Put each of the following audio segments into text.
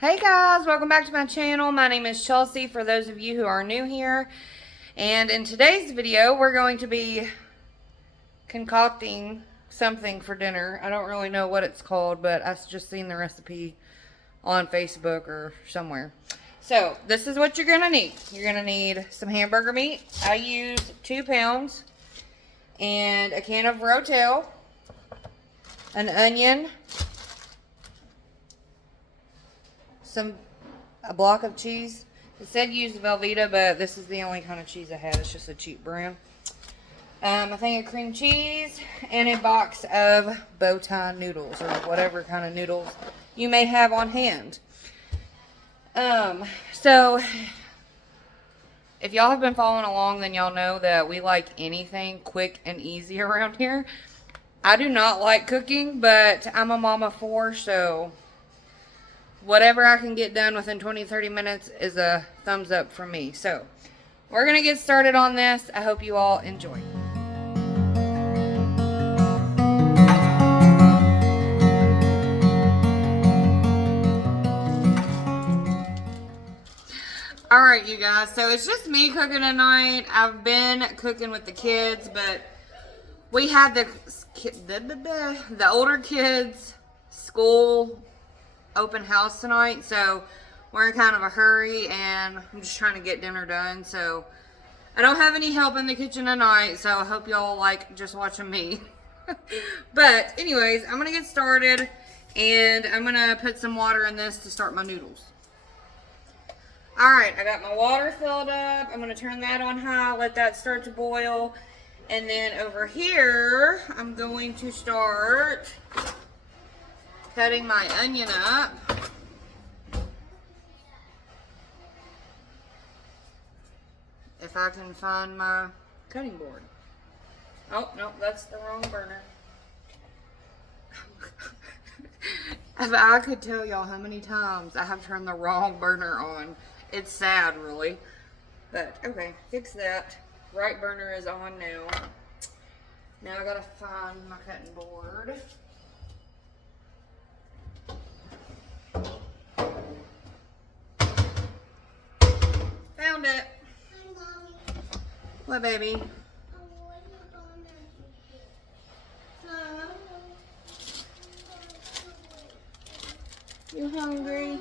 Hey guys, welcome back to my channel. My name is Chelsea for those of you who are new here. And in today's video, we're going to be concocting something for dinner. I don't really know what it's called, but I've just seen the recipe on Facebook or somewhere. So, this is what you're going to need. You're going to need some hamburger meat. I use 2 pounds and a can of Rotel, an onion, a block of cheese. It said use Velveeta, but this is the only kind of cheese I have. It's just a cheap brand. A thing of cream cheese and a box of bow tie noodles or whatever kind of noodles you may have on hand. So if y'all have been following along, then y'all know that we like anything quick and easy around here. I do not like cooking, but I'm a mama of 4, so whatever I can get done within 20-30 minutes is a thumbs up from me. So, we're going to get started on this. I hope you all enjoy. Alright, you guys. So, it's just me cooking tonight. I've been cooking with the kids, but we had the older kids' school open house tonight, so we're in kind of a hurry and I'm just trying to get dinner done. So I don't have any help in the kitchen tonight, so I hope y'all like just watching me. But anyways, I'm gonna get started and I'm gonna put some water in this to start my noodles. Alright, I got my water filled up. I'm gonna turn that on high, let that start to boil, and then over here I'm going to start cutting my onion up. If I can find my cutting board. Oh, no, that's the wrong burner. If I could tell y'all how many times I have turned the wrong burner on, it's sad, really. But, okay, fix that. Right burner is on now. Now I gotta find my cutting board. Found it. Hi, Mommy. What, baby? You hungry?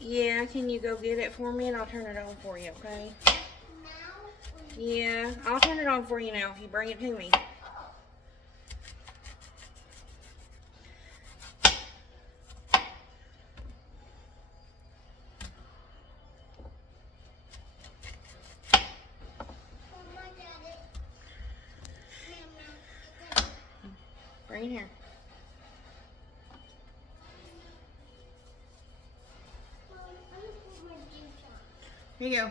Yeah, can you go get it for me and I'll turn it on for you, okay? Yeah, I'll turn it on for you now if you bring it to me. Bring it here. Here you go.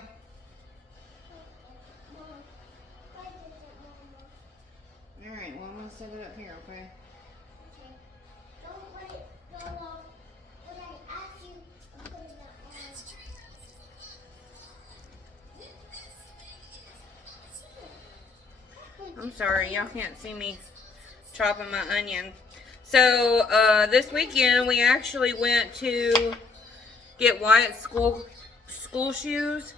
Alright, well I'm going to set it up here, okay? Okay. Don't let it go off. When I ask you, I'm putting that on. I'm sorry, y'all can't see me chopping my onion. So, this weekend we actually went to get Wyatt's school shoes,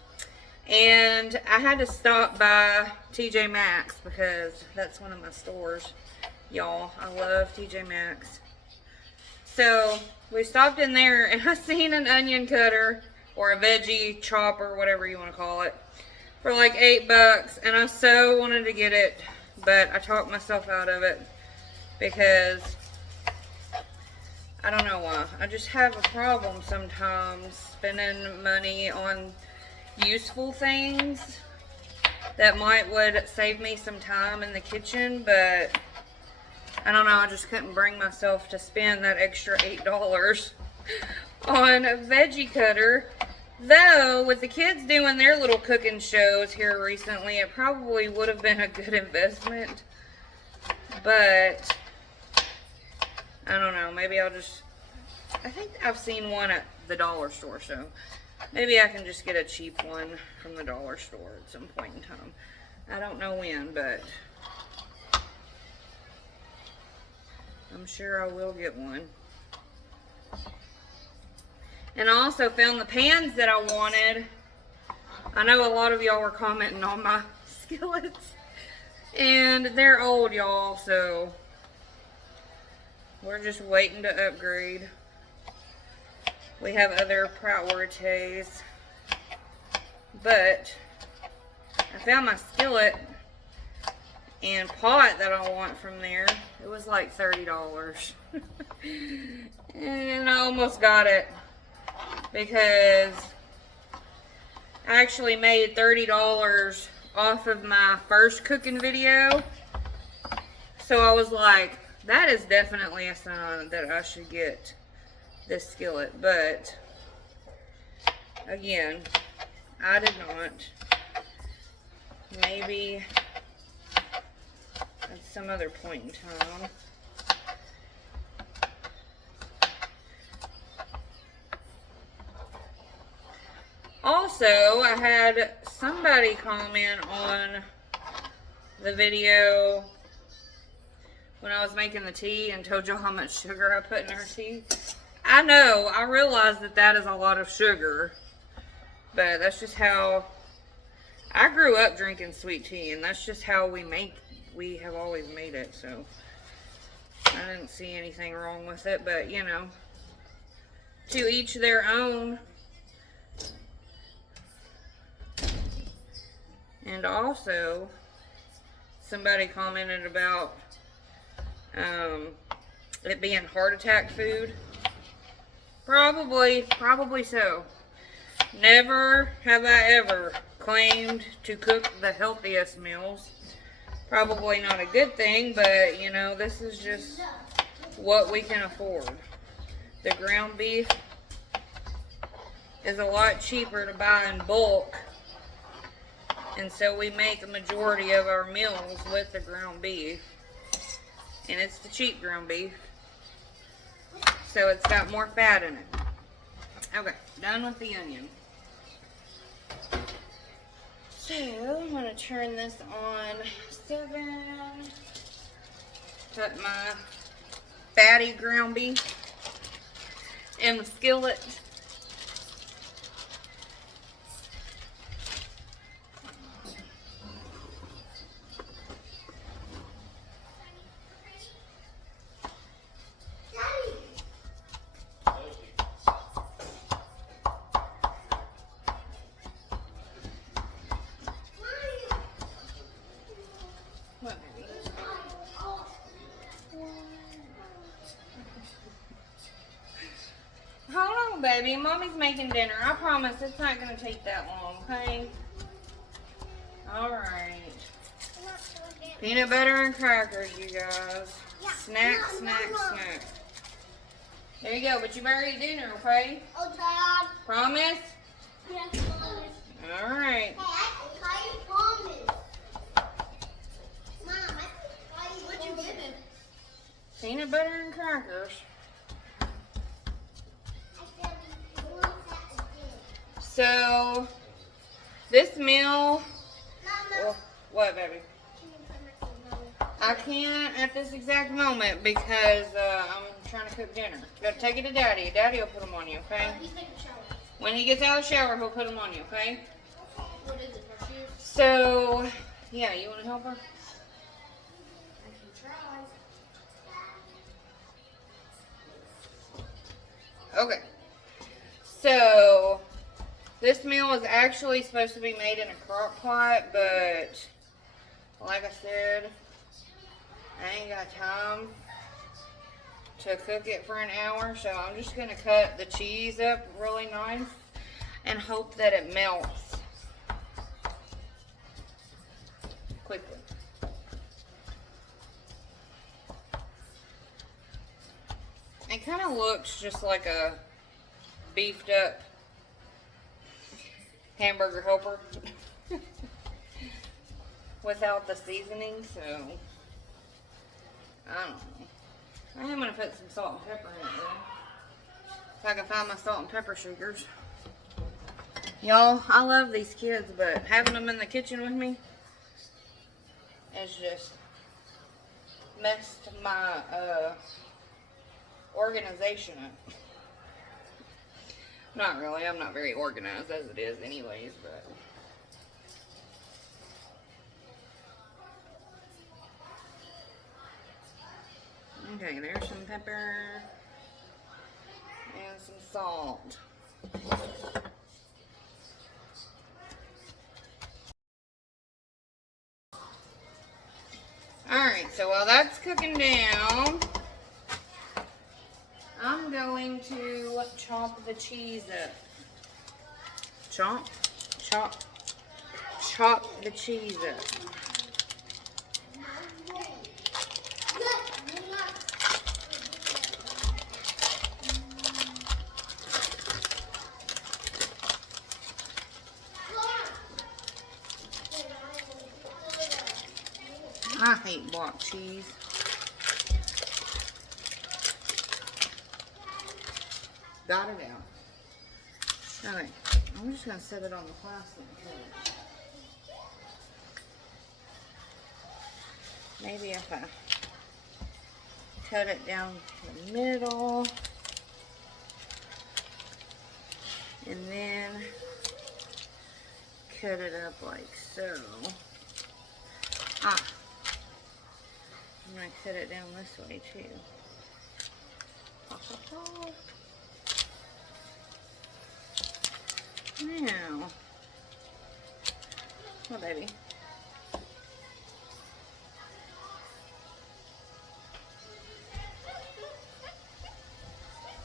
and I had to stop by TJ Maxx because that's one of my stores, y'all. I love TJ Maxx. So we stopped in there and I seen an onion cutter or a veggie chopper, whatever you want to call it, for like $8, and I so wanted to get it, but I talked myself out of it because I don't know why. I just have a problem sometimes spending money on useful things that would save me some time in the kitchen, but I don't know, I just couldn't bring myself to spend that extra $8 on a veggie cutter. Though, with the kids doing their little cooking shows here recently, it probably would have been a good investment. But I don't know, maybe I think I've seen one at the dollar store, so maybe I can just get a cheap one from the dollar store at some point in time. I don't know when, but I'm sure I will get one. And I also found the pans that I wanted. I know a lot of y'all were commenting on my skillets. And they're old, y'all, so we're just waiting to upgrade. We have other priorities. But I found my skillet and pot that I want from there. It was like $30. And I almost got it because I actually made $30 off of my first cooking video. So I was like, that is definitely a sign that I should get this skillet. But again, I did not. Maybe at some other point in time. Also, I had somebody comment on the video when I was making the tea and told y'all how much sugar I put in our tea. I know, I realize that that is a lot of sugar, but that's just how I grew up drinking sweet tea, and that's just how we have always made it, so I didn't see anything wrong with it, but you know, to each their own. And also, somebody commented about it being heart attack food. Probably so. Never have I ever claimed to cook the healthiest meals. Probably not a good thing, but you know, this is just what we can afford. The ground beef is a lot cheaper to buy in bulk. And so we make a majority of our meals with the ground beef. And it's the cheap ground beef. So it's got more fat in it. Okay, done with the onion. So I'm going to turn this on 7. Put my fatty ground beef in the skillet. Hold on, baby. Mommy's making dinner. I promise it's not going to take that long, okay? Alright. Peanut butter and crackers, you guys. Snack, snack, snack. There you go, but you better eat dinner, okay? Oh, Dad. Promise? Yes, Mom. Alright. Hey, I promise. Mom, I what you getting? Peanut butter and crackers. So, this meal, oh, what, baby? I can't at this exact moment because I'm trying to cook dinner. Gotta take it to Daddy. Daddy will put them on you, okay? When he gets out of the shower, he'll put them on you, okay? What is it, for shoes? So, yeah, you want to help her? I can try. Okay. So, this meal is actually supposed to be made in a crock pot, but like I said, I ain't got time to cook it for an hour, so I'm just going to cut the cheese up really nice and hope that it melts quickly. It kind of looks just like a beefed up hamburger helper without the seasoning, so I don't know. I am going to put some salt and pepper in it though, if I can find my salt and pepper sugars. Y'all, I love these kids, but having them in the kitchen with me has just messed my organization it. Not really. I'm not very organized as it is anyways, but... Okay, there's some pepper and some salt. Alright, so while that's cooking down, I'm going to chop the cheese up. Chop, chop, chop the cheese up. I hate block cheese. Got it out. Okay, I'm just going to set it on the plastic. Maybe if I cut it down the middle and then cut it up like so. I'm going to cut it down this way too. Now, oh baby.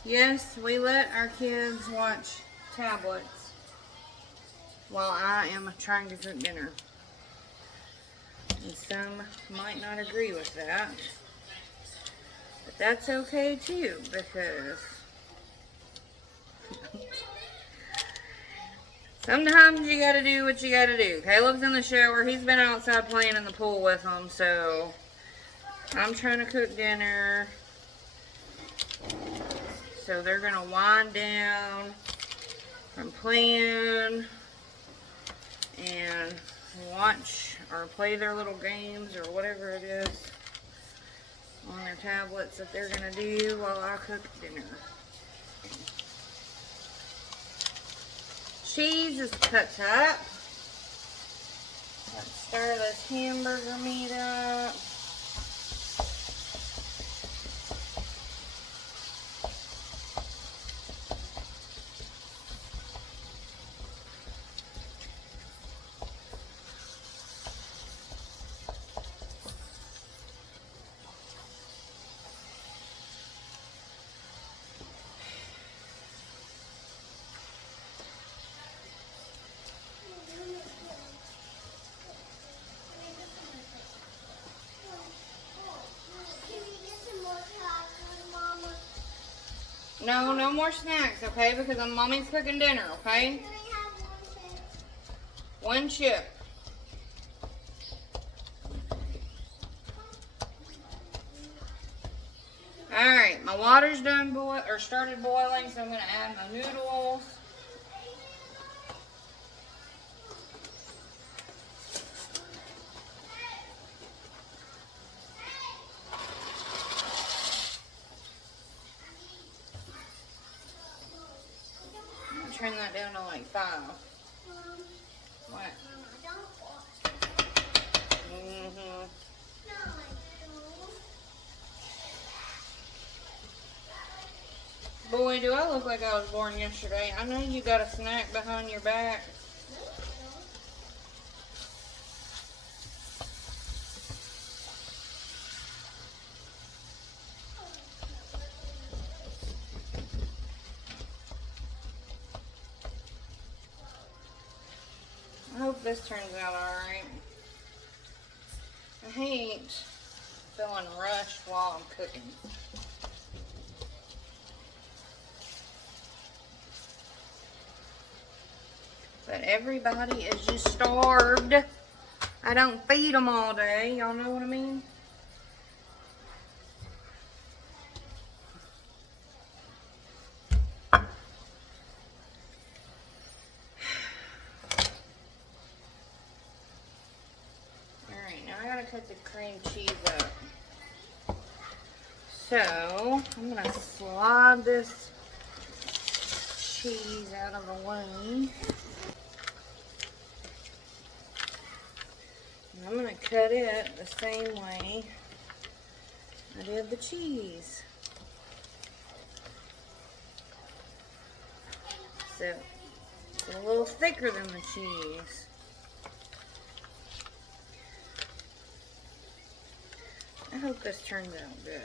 Yes, we let our kids watch tablets while I am trying to cook dinner. And some might not agree with that. But that's okay too, because sometimes you gotta do what you gotta do. Caleb's in the shower. He's been outside playing in the pool with them, so I'm trying to cook dinner. So they're gonna wind down from playing and watch or play their little games or whatever it is on their tablets that they're gonna do while I cook dinner. Cheese is cut up. Let's stir this hamburger meat up. No, no more snacks, okay? Because Mommy's cooking dinner, okay? Can I have One chip. Alright, my water's done started boiling, so I'm gonna add my noodles. Turn that down to like 5. What? Mm-hmm. Boy, do I look like I was born yesterday. I know you got a snack behind your back. I hope this turns out alright. I hate feeling rushed while I'm cooking. But everybody is just starved. I don't feed them all day. Y'all know what I mean? Alright, now I gotta cut the cream cheese up. So, I'm going to slide this cheese out of the way. And I'm going to cut it the same way I did the cheese. So, it's a little thicker than the cheese. I hope this turns out good.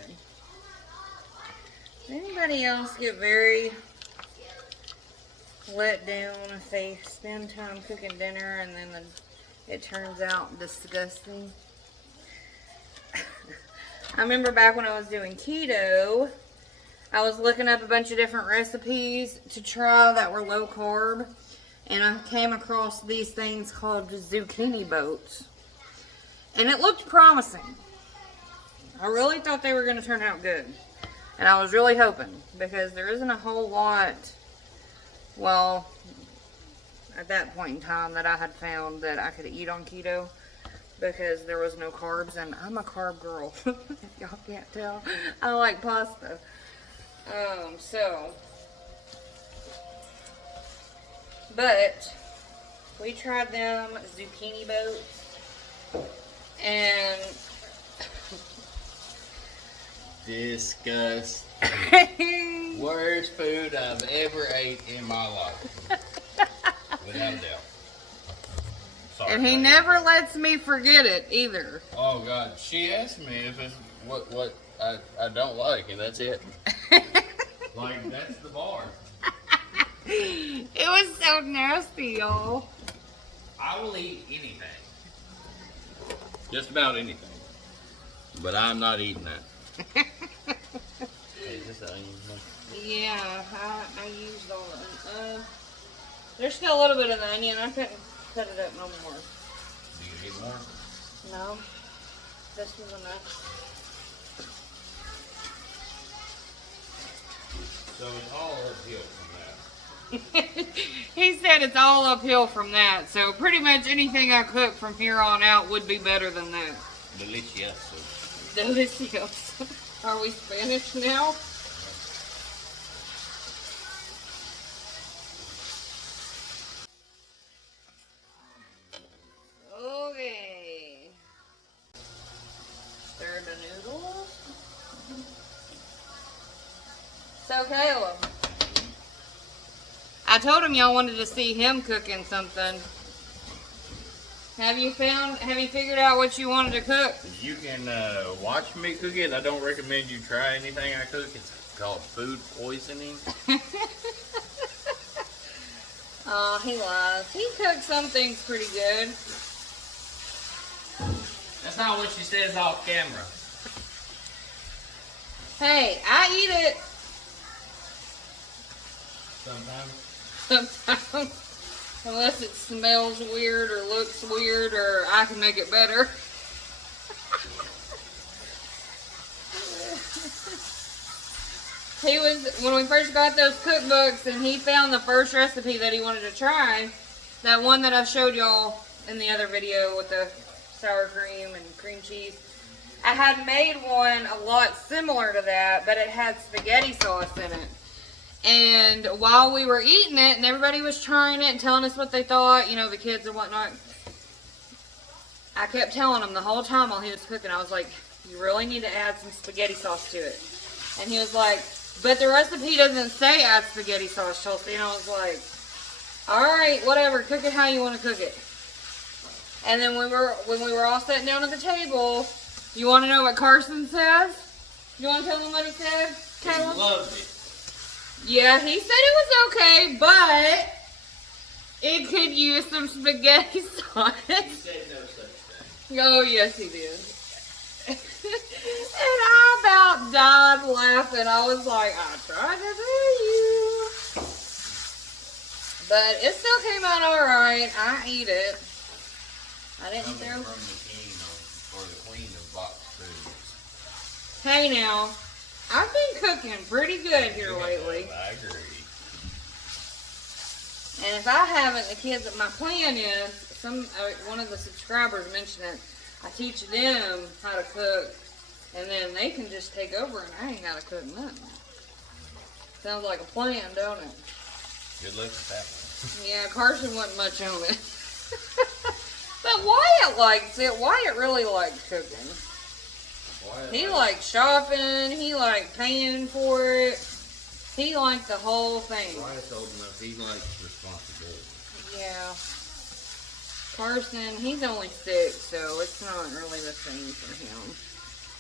Does anybody else get very let down if they spend time cooking dinner and then it turns out disgusting? I remember back when I was doing keto, I was looking up a bunch of different recipes to try that were low carb, and I came across these things called zucchini boats, and it looked promising. I really thought they were going to turn out good, and I was really hoping, because there isn't a whole lot, well, at that point in time, that I had found that I could eat on keto, because there was no carbs, and I'm a carb girl, if y'all can't tell. I like pasta. But we tried them zucchini boats, and disgust. Worst food I've ever ate in my life. Without a doubt. Sorry, and he never lets me forget it either. Oh God, she asked me if it's what I don't like, and that's it. Like, that's the bar. It was so nasty, y'all. I will eat anything. Just about anything. But I'm not eating that. Hey, is this onion? Yeah, I used all of it. There's still a little bit of the onion. I couldn't cut it up no more. Do you need more? No, this was enough. So it's all uphill from that. He said it's all uphill from that. So pretty much anything I cook from here on out would be better than that. Delicioso. Delicious. Are we Spanish now? Okay. Stir the noodles. So Caleb, I told him y'all wanted to see him cooking something. Have you figured out what you wanted to cook? You can watch me cook it. I don't recommend you try anything I cook. It's called food poisoning. Oh, he lies. He cooks some things pretty good. That's not what she says off camera. Hey, I eat it Sometimes. sometimes. Unless it smells weird or looks weird or I can make it better. When we first got those cookbooks and he found the first recipe that he wanted to try, that one that I showed y'all in the other video with the sour cream and cream cheese, I had made one a lot similar to that, but it had spaghetti sauce in it. And while we were eating it and everybody was trying it and telling us what they thought, you know, the kids and whatnot, I kept telling him the whole time while he was cooking, I was like, you really need to add some spaghetti sauce to it. And he was like, but the recipe doesn't say add spaghetti sauce, Chelsea. And I was like, all right, whatever, cook it how you want to cook it. And then when we were all sitting down at the table, you want to know what Carson says? You want to tell them what he said, Caleb? He loved it. Yeah, he said it was okay, but it could use some spaghetti sauce. He said no such thing. Oh, yes, he did. And I about died laughing. I was like, I tried to tell you. But it still came out all right. I eat it. I didn't Coming throw. from the king or the queen of boxed foods. Hey now, I've been cooking pretty good here lately. I agree. And if I haven't, the kids, my plan is, one of the subscribers mentioned it, I teach them how to cook And then they can just take over and I ain't gotta cook nothing. Sounds like a plan, don't it? Good luck with that one. Yeah, Carson wasn't much on it. But Wyatt likes it. Wyatt really likes cooking. He liked shopping. He liked paying for it. He liked the whole thing. Wyatt's old enough. He likes responsibility. Yeah. Carson, he's only 6, so it's not really the same for him.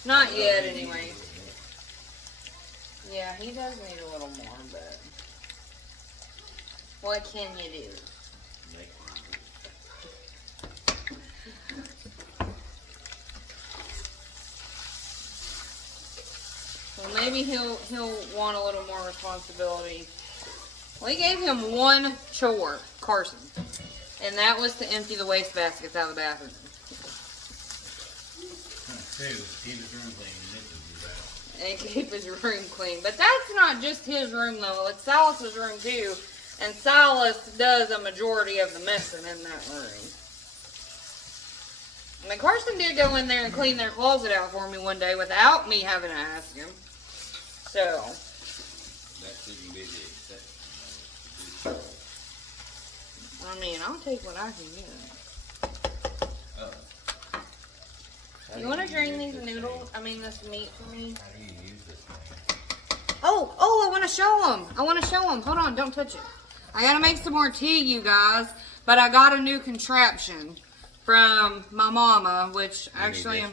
Not yet, anyway. Yeah, he does need a little more, but what can you do? Well, maybe he'll want a little more responsibility. We gave him one chore, Carson, and that was to empty the waste baskets out of the bathroom. Keep his room clean. And keep his room clean. But that's not just his room, though. It's Silas's room, too. And Silas does a majority of the messing in that room. I mean, Carson did go in there and clean their closet out for me one day without me having to ask him. So. That's keeping busy. I mean, I'll take what I can get. You want to drain these noodles? I mean, this meat for me? How do you use this thing? Oh, I want to show them. Hold on, don't touch it. I got to make some more tea, you guys. But I got a new contraption from my mama, which actually...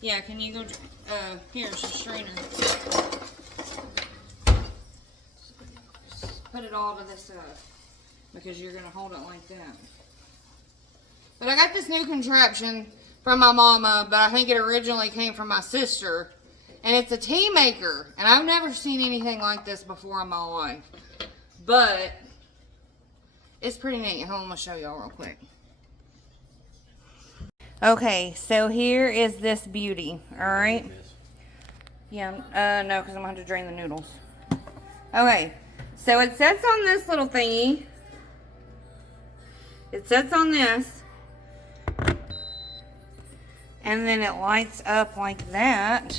Yeah, can you go... here's a strainer. Put it all to this side. Because you're going to hold it like that. But I got this new contraption from my mama, but I think it originally came from my sister. And it's a tea maker. And I've never seen anything like this before in my life. But it's pretty neat. Hold on, I'm going to show y'all real quick. Okay, so here is this beauty. Alright. Yeah, no, because I'm going to have to drain the noodles. Okay, so it sits on this little thingy. It sits on this. And then it lights up like that.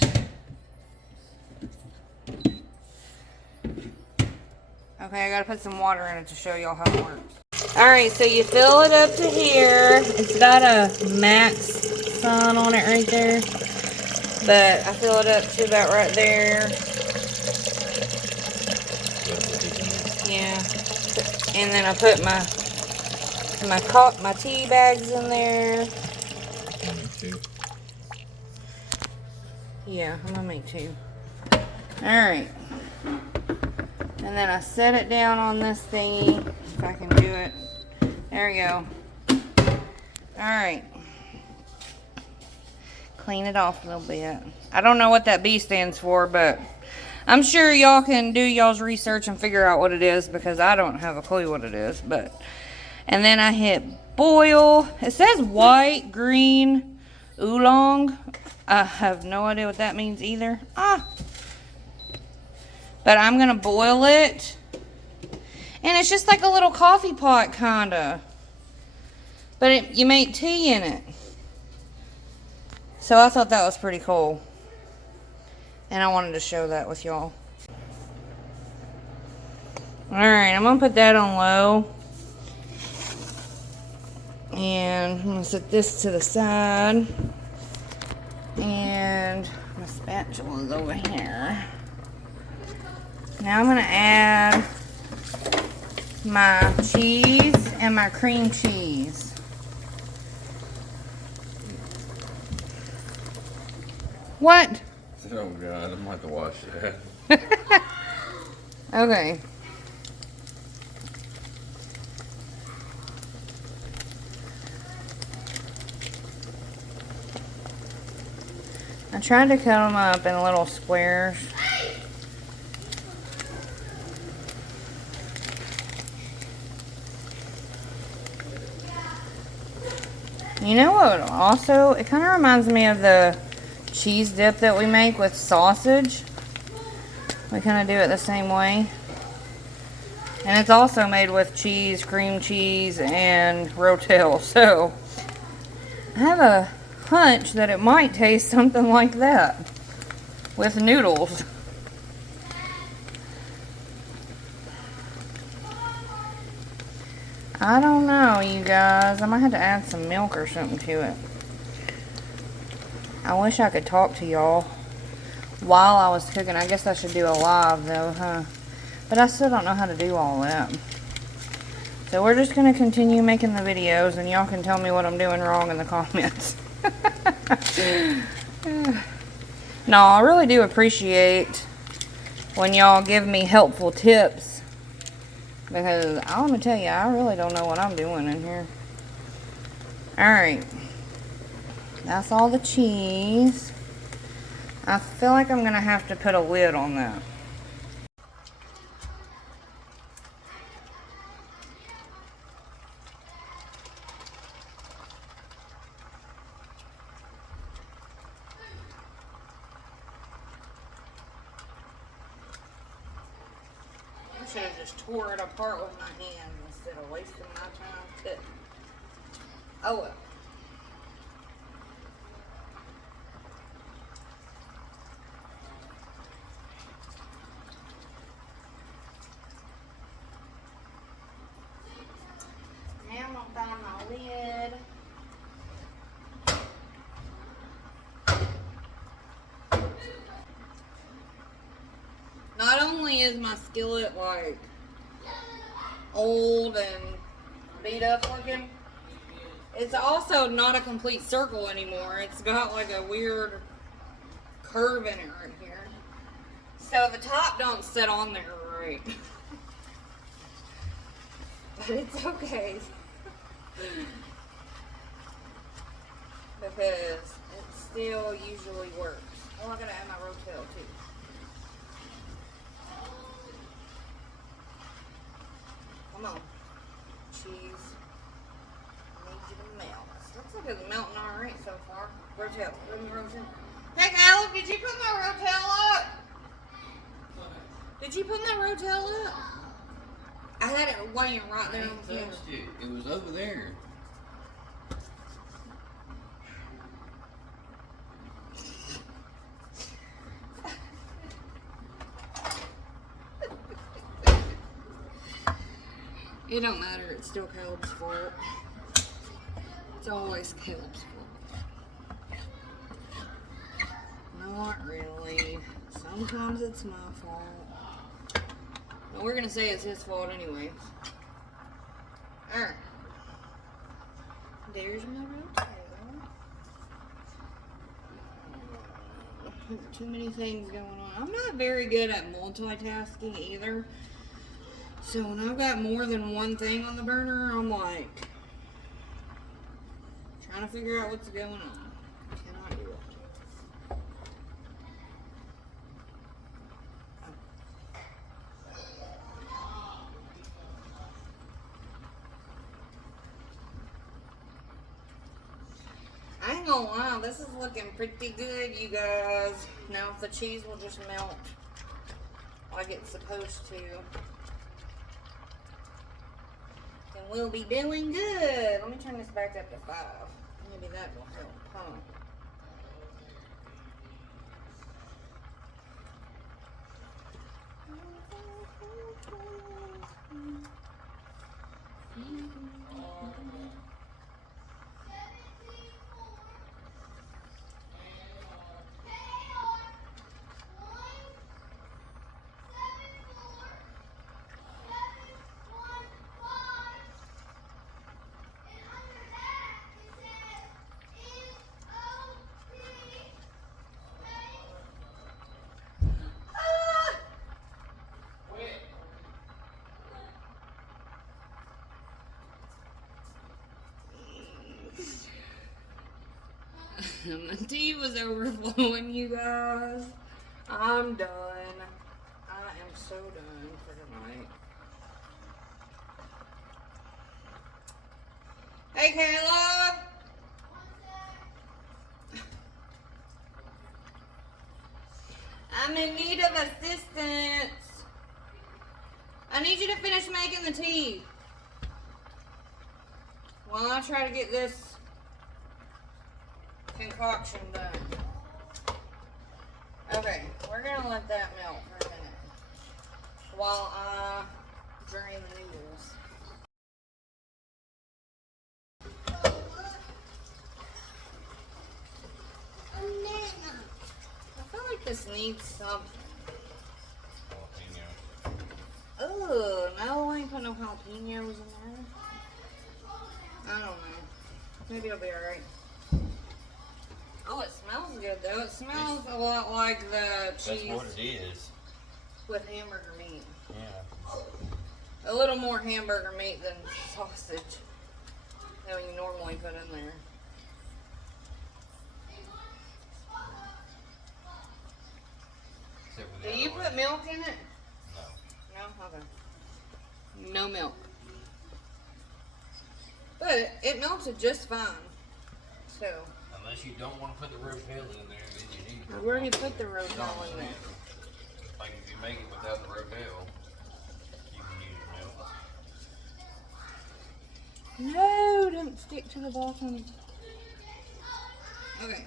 Okay, I gotta put some water in it to show y'all how it works. Alright, so you fill it up to here. It's got a max sign on it right there. But I fill it up to about right there. Yeah. And then I put my tea bags in there. Yeah, I'm gonna make 2. Alright. And then I set it down on this thingy. If I can do it. There we go. Alright. Clean it off a little bit. I don't know what that B stands for, but I'm sure y'all can do y'all's research and figure out what it is, because I don't have a clue what it is. And then I hit boil. It says white, green, oolong. I have no idea what that means either. But I'm going to boil it. And it's just like a little coffee pot, kind of. But you make tea in it. So I thought that was pretty cool. And I wanted to show that with y'all. Alright, I'm going to put that on low. And I'm going to set this to the side. And my spatula is over here. Now I'm going to add my cheese and my cream cheese. What? Oh God, I'm going to have to wash that. Okay. I tried to cut them up in little squares. You know what also? It kind of reminds me of the cheese dip that we make with sausage. We kind of do it the same way. And it's also made with cheese, cream cheese, and Rotel. So, I have a hunch that it might taste something like that. with noodles. I don't know, you guys. I might have to add some milk or something to it. I wish I could talk to y'all while I was cooking. I guess I should do a live though, huh? But I still don't know how to do all that. So we're just going to continue making the videos, and y'all can tell me what I'm doing wrong in the comments. No, I really do appreciate when y'all give me helpful tips, because I'm going to tell you, I really don't know what I'm doing in here. Alright. That's all the cheese. I feel like I'm going to have to put a lid on that. I should have just tore it apart with my hands instead of wasting my time cutting. Oh well. Now I'm gonna find my lid. Not only is my skillet like old and beat up looking, it's also not a complete circle anymore. It's got like a weird curve in it right here. So the top don't sit on there right. But it's okay. Because it still usually works. Oh, I gotta add my rotel too. Come on. Cheese. I need you to melt. Looks like it's melting alright so far. Rotel. Give me rotel. Hey, Caleb, did you put my rotel up? Did you put my rotel up? I had it laying right there on the touched it. It was over there. It don't matter, it's still Caleb's fault. It's always Caleb's fault. Not really. Sometimes it's my fault. But we're gonna say it's his fault anyway. Alright. There's my rotel. Too many things going on. I'm not very good at multitasking either. So when I've got more than one thing on the burner, I'm like trying to figure out what's going on. Cannot do it. I ain't gonna lie, this is looking pretty good, you guys. Now if the cheese will just melt like it's supposed to, then we'll be doing good. Let me turn this back up to 5. Maybe that will help, huh? My tea was overflowing, you guys. I'm done. I am so done for tonight. Hey, Caleb! I'm in need of assistance. I need you to finish making the tea while I try to get this concoction done. Okay. let that melt for a minute while I drain the noodles. I feel like this needs something. Oh, no, I ain't put no jalapenos in there. I don't know. Maybe it'll be alright. Oh, it smells good though. It smells a lot like the cheese. That's what it is. With hamburger meat. Yeah. A little more hamburger meat than sausage that you normally put in there. Do you put milk in it? No. No? Okay. No milk. But it melted just fine. So. Unless you don't want to put the rotel in there, then you need to We already put the rotel in there. Like if you make it without the rotel, you can use milk. No, don't stick to the bottom. Okay.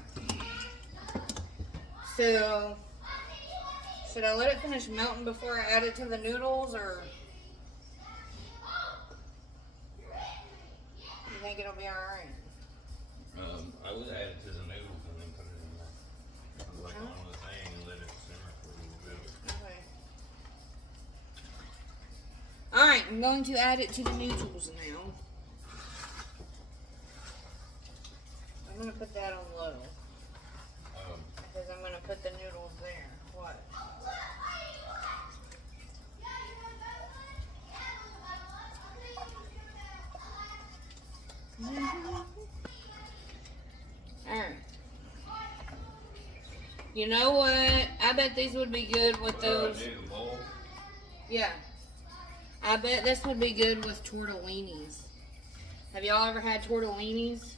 So, should I let it finish melting before I add it to the noodles, or you think it'll be alright? I would add it to the noodles and then put it in like on the thing and let it simmer for a little bit. Okay. Alright, I'm going to add it to the noodles now. I'm going to put that on low. Because I'm going to put the noodles there. What? Alright. You know what? I bet these would be good with those. Yeah. I bet this would be good with tortellinis. Have y'all ever had tortellinis?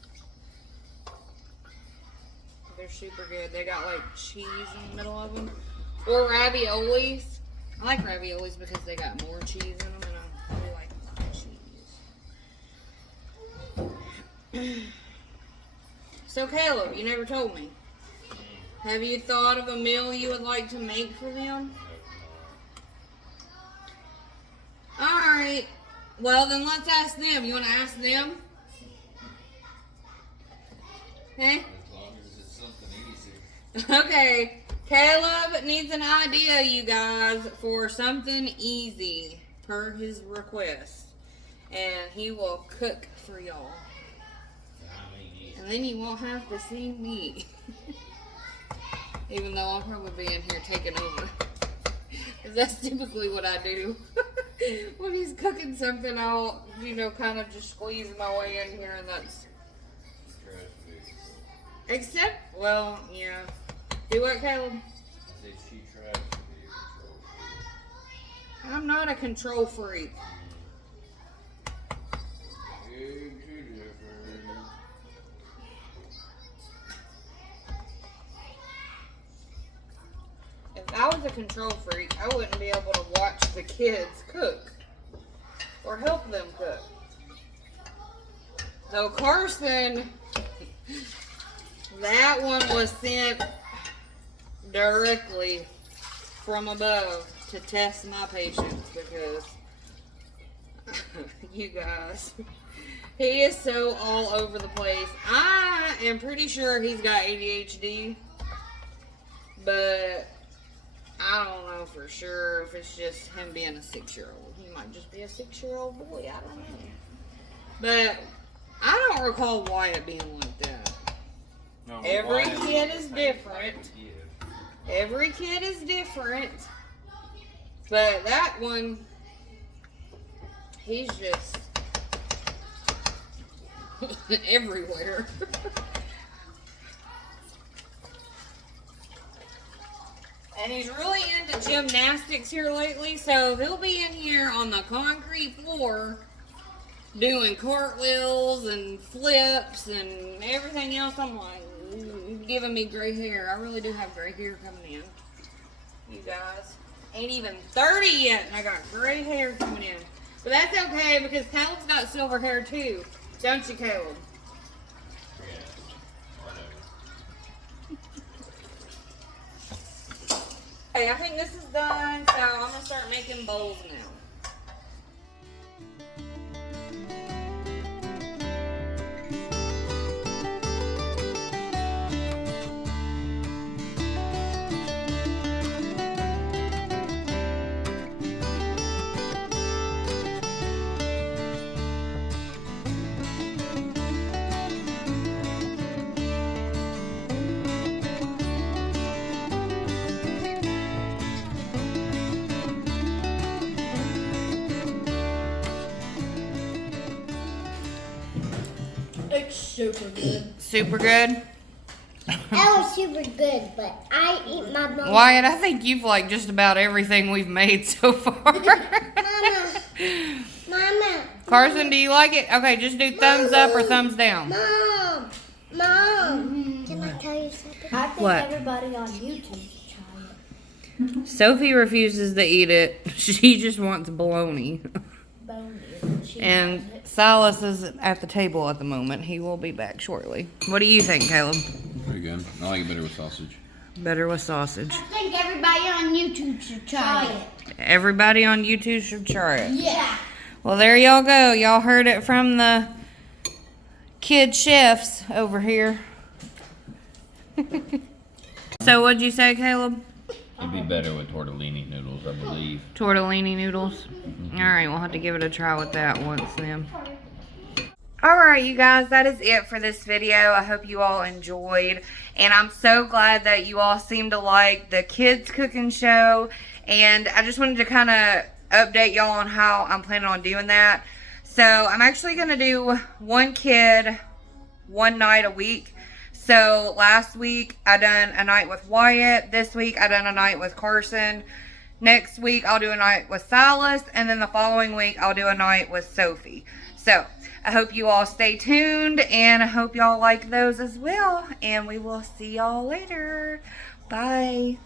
They're super good. They got like cheese in the middle of them. Or raviolis. I like raviolis because they got more cheese in them, and I really like cheese. So Caleb, you never told me. Have you thought of a meal you would like to make for them? Alright. Well, then let's ask them. You want to ask them? Okay. As long as it's something easy. Okay. Caleb needs an idea, you guys, for something easy per his request. And he will cook for y'all. And then you won't have to see me. Even though I'll probably be in here taking over. Because that's typically what I do. When he's cooking something, I'll, kind of just squeeze my way in here, and that's... Except, well, yeah. Do what, Caleb? I said she tried to be a control freak. I'm not a control freak. If I was a control freak, I wouldn't be able to watch the kids cook or help them cook. So Carson, that one was sent directly from above to test my patience because you guys, he is so all over the place. I am pretty sure he's got ADHD, but I don't know for sure if it's just him being a 6-year-old. He might just be a 6-year-old boy. I don't know. But I don't recall Wyatt being like that. No, Every kid is different. Every kid is different. But that one, he's just everywhere. And he's really into gymnastics here lately, so he'll be in here on the concrete floor doing cartwheels and flips and everything else. I'm like, giving me gray hair. I really do have gray hair coming in. You guys. Ain't even 30 yet, and I got gray hair coming in. But that's okay, because Caleb's got silver hair too. Don't you, Caleb? Yeah, whatever. Okay, I think this is done, so I'm gonna start making bowls now. It's super good. Super good. That was super good, but I eat my bone. Wyatt, I think you've liked just about everything we've made so far. Mama. Mama. Carson, do you like it? Okay, just do thumbs up or thumbs down. Mom. Mom. Can I tell you something? I think What? everybody on YouTube should try it. Sophie refuses to eat it. She just wants bologna. Bony. She And loves it. Silas is at the table at the moment. He will be back shortly. What do you think, Caleb? Pretty good. I like it better with sausage. Better with sausage. I think everybody on YouTube should try it. Everybody on YouTube should try it. Yeah. Well, there y'all go. Y'all heard it from the kid chefs over here. So what'd you say, Caleb? It'd be better with tortellini noodles, I believe. Tortellini noodles? Alright, we'll have to give it a try with that once then. Alright, you guys, that is it for this video. I hope you all enjoyed. And I'm so glad that you all seem to like the kids cooking show. And I just wanted to kind of update y'all on how I'm planning on doing that. So I'm actually going to do one kid one night a week. So last week I done a night with Wyatt. This week I done a night with Carson. Next week I'll do a night with Silas. And then the following week I'll do a night with Sophie. So I hope you all stay tuned. And I hope y'all like those as well. And we will see y'all later. Bye.